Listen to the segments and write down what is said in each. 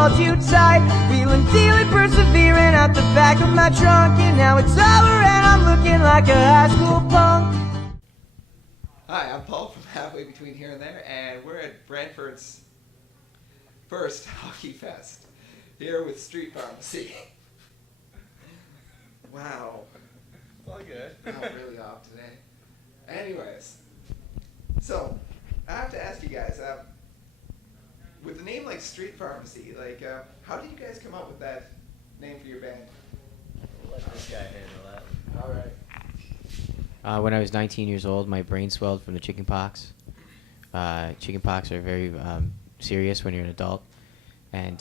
hold you tight. Wheeling, dealing, persevering at the back of my trunk. And now it's over and I'm looking like a high school punk. Hi, I'm Paul from Halfway Between Here and There, and we're at Brantford's first Hockey Fest, here with Street Pharmacy. Wow. It's all good. I'm really off today. Anyways, so, I have to ask you guys, with a name like Street Pharmacy, how did you guys come up with that name for your band? Let this guy handle that. Alright. When I was 19 years old, my brain swelled from the chicken pox. Chicken pox are very serious when you're an adult, and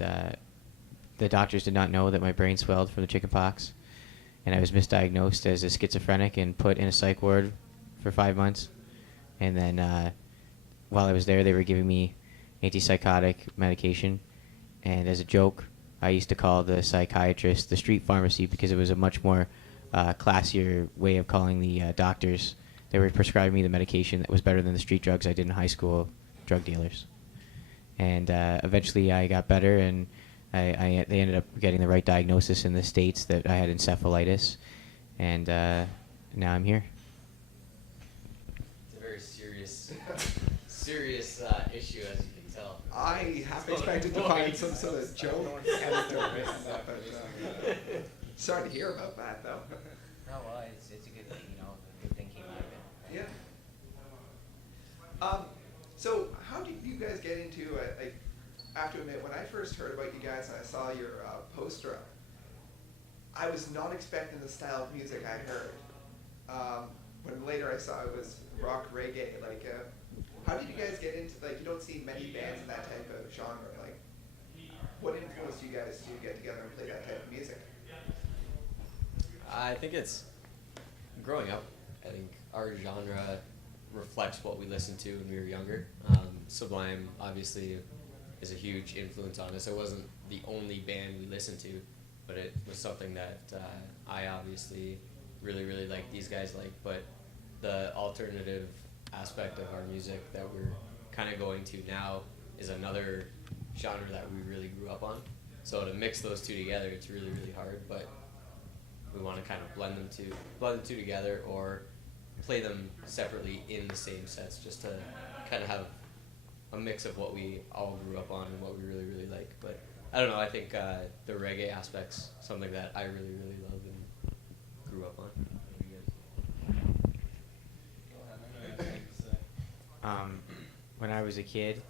the doctors did not know that my brain swelled from the chicken pox, and I was misdiagnosed as a schizophrenic and put in a psych ward for 5 months. And then while I was there, they were giving me antipsychotic medication, and as a joke, I used to call the psychiatrist the street pharmacy because it was a much more classier way of calling the doctors. They were prescribing me the medication that was better than the street drugs I did in high school, drug dealers. And eventually I got better, and they ended up getting the right diagnosis in the States that I had encephalitis, and now I'm here. It's a very serious issue, as you can tell. I half expected to find some sort of joke anecdote behind that, but sorry to hear about that, though. No, well, it's a good thing, a good thing came out of it. Yeah. So how did you guys get into it? I have to admit, when I first heard about you guys and I saw your poster up, I was not expecting the style of music I heard. When later I saw it was rock reggae, how did you guys get into, you don't see many bands in that type of genre, what influenced you guys to get together and play that type of music? I think it's growing up. I think our genre reflects what we listened to when we were younger. Sublime obviously is a huge influence on us. It wasn't the only band we listened to, but it was something that I obviously really, really like, these guys like, but the alternative aspect of our music that we're kind of going to now is another genre that we really grew up on. So to mix those two together, it's really, really hard, but we want to kind of blend the two together or play them separately in the same sets, just to kind of have a mix of what we all grew up on and what we really, really like. But I don't know, I think the reggae aspect's something that I really, really love and grew up on. When I was a kid,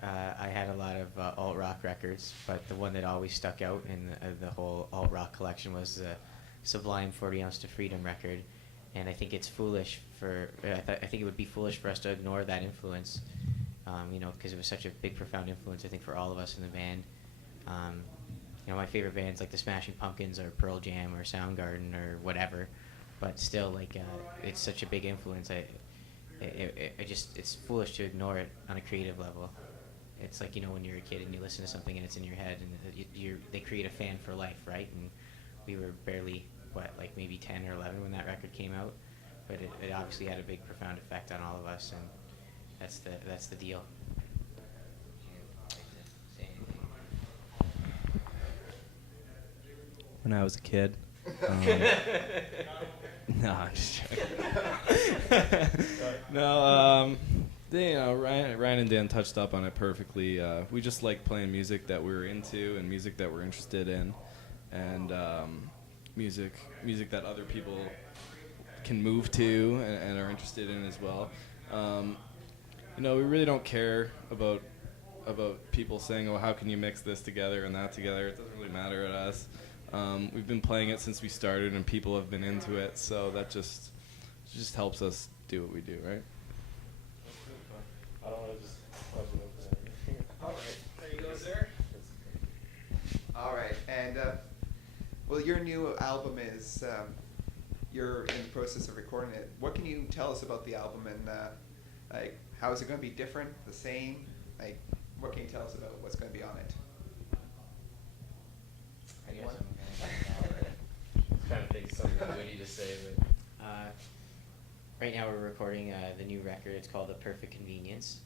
I had a lot of alt-rock records, but the one that always stuck out in the whole alt-rock collection was the Sublime 40 Ounce to Freedom record. And I think it's foolish I think it would be foolish for us to ignore that influence, because it was such a big, profound influence, I think, for all of us in the band. My favorite bands like the Smashing Pumpkins or Pearl Jam or Soundgarden or whatever, but still, it's such a big influence. It's foolish to ignore it on a creative level. It's like, when you're a kid and you listen to something and it's in your head, and they create a fan for life, right? And we were barely, maybe 10 or 11 when that record came out, but it obviously had a big, profound effect on all of us, and that's the deal. When I was a kid. No, I'm just joking. Ryan and Dan touched up on it perfectly. We just like playing music that we're into and music that we're interested in, and music that other people can move to and are interested in as well. We really don't care about people saying, "Oh, how can you mix this together and that together?" It doesn't really matter to us. We've been playing it since we started, and people have been into it, so that just helps us do what we do, right? I don't want to just All right. There you go, sir. All right. And, your new album is, you're in the process of recording it. What can you tell us about the album, and, how is it going to be different, the same? What can you tell us about what's going to be on it? Anyone? kind of think something witty to say, but right now we're recording the new record. It's called The Perfect Convenience.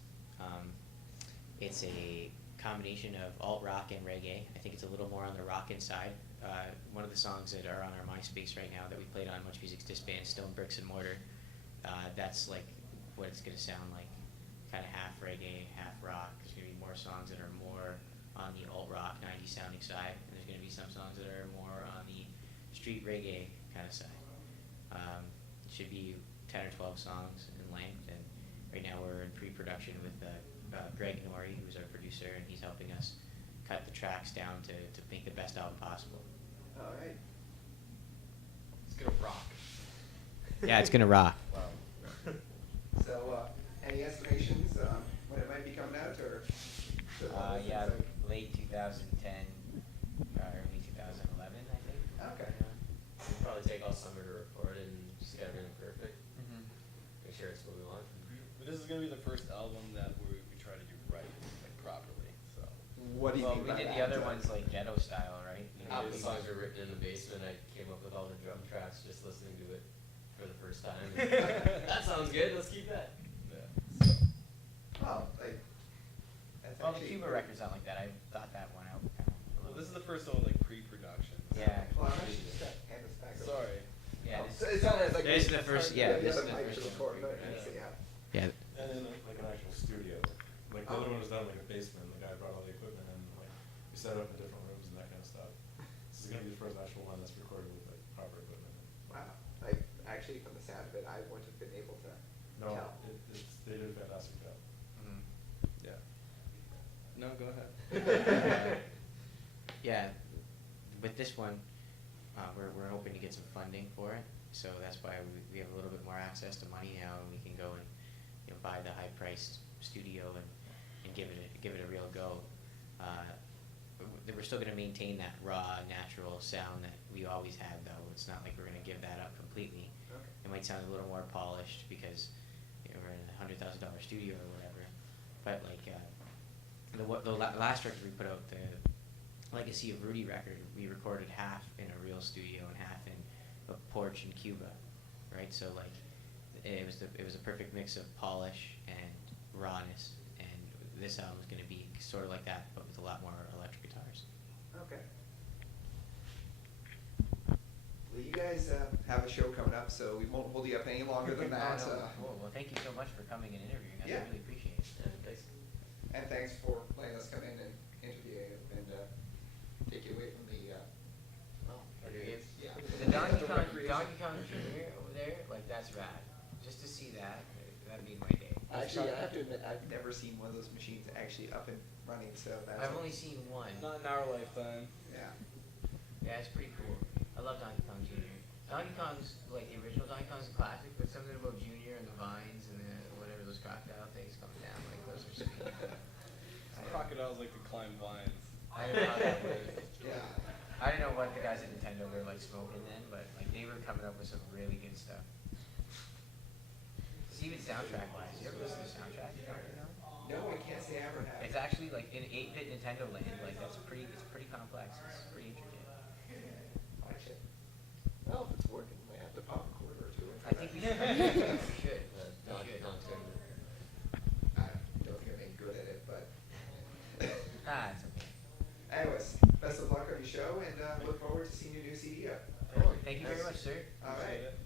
It's a combination of alt rock and reggae. I think it's a little more on the rockin' side. One of the songs that are on our MySpace right now that we played on Much Music's disband, Stone Bricks and Mortar, that's like what it's gonna sound like, kind of half reggae, half rock. There's gonna be more songs that are more on the alt rock, 90s sounding side, and there's gonna be some songs that are more on the street reggae kind of side. It should be 10 or 12 songs in length, and right now we're in pre-production with Greg Norrie, who's our producer, and he's helping us cut the tracks down to make the best album possible. All right. It's gonna rock. Yeah, it's gonna rock. Wow. So, any estimations when it might be coming out, or? Yeah, late 2010, early 2011, I think. Okay. It'll probably take all summer to record and just get everything perfect. Make sure it's what we want. But this is gonna be the first album that we try to do right, like properly. So What do you Well, think we about did the that? other ones like ghetto style, right? Half the songs were written in the basement. I came up with all the drum tracks just listening to it for the first time. That sounds good. Let's keep that. yeah. Oh, like, that's Well, the actually Cuba record's not like that. I thought that one out. Well, this is the first one with like pre-production. so- Yeah. Well, I'm actually just gonna hand this back over. Sorry. Yeah, So it sounded like this is the first. Yeah, the this is other the mic first to one. record, but Yeah. so, yeah. Yeah. And then like an actual studio. Like the Oh. other one was done in like a basement. The guy brought all the equipment and like we set it up in different rooms and that kind of stuff. This is gonna be the first actual one that's recorded with like proper equipment. Wow. Like, actually, from the sound of it, I wouldn't have been able to No, tell. they did a fantastic job. Yeah. No, go ahead. Yeah, with this one, we're hoping to get some funding for it, so that's why we have a little bit more access to money now, and we can go and buy the high-priced studio and give it a real go. We're still going to maintain that raw, natural sound that we always had, though. It's not like we're going to give that up completely. Okay. It might sound a little more polished because we're in a $100,000 studio or whatever, but like the last record we put out, the Legacy of Rudy record, we recorded half in a real studio and half in a porch in Cuba, right? So like, it was a perfect mix of polish and rawness, and this album is going to be sort of like that, but with a lot more electric guitars. Okay. Well, you guys have a show coming up, so we won't hold you up any longer than that. Well, thank you so much for coming and interviewing us. Yeah. I really appreciate it. Thanks. And thanks for letting us come in and interview you and take you away from the. Video games? Yeah. The Donkey Kong recreation. Jr. over there, like that's rad. Just to see that, that'd be my day. Actually, I have to admit, I've never seen one of those machines actually up and running, so that's. I've only seen one. Not in our lifetime. Yeah. Yeah, it's pretty cool. I love Donkey Kong Jr. Donkey Kong's like the original Donkey Kong's a classic, but something about Junior and the vines and the whatever those crocodile things coming down, like those are sweet. Crocodiles like to climb vines. I don't know how that works. Yeah. I don't know what the guys at Nintendo were like smoking then, but like they were coming up with some really good stuff. Just even soundtrack wise, you ever listen to the soundtrack? No, I can't say I ever have. It's actually like in 8-bit Nintendo land, like it's pretty complex. It's pretty intricate. Watch it. Well, if it's working, we have to pop a quarter or two. I think we should. We should. Donkey Kong's good. I don't think I'm any good at it, but. It's okay. Anyways, best of luck on your show, and look forward to seeing your new CD up. Thank you very much, sir. All right. Appreciate it.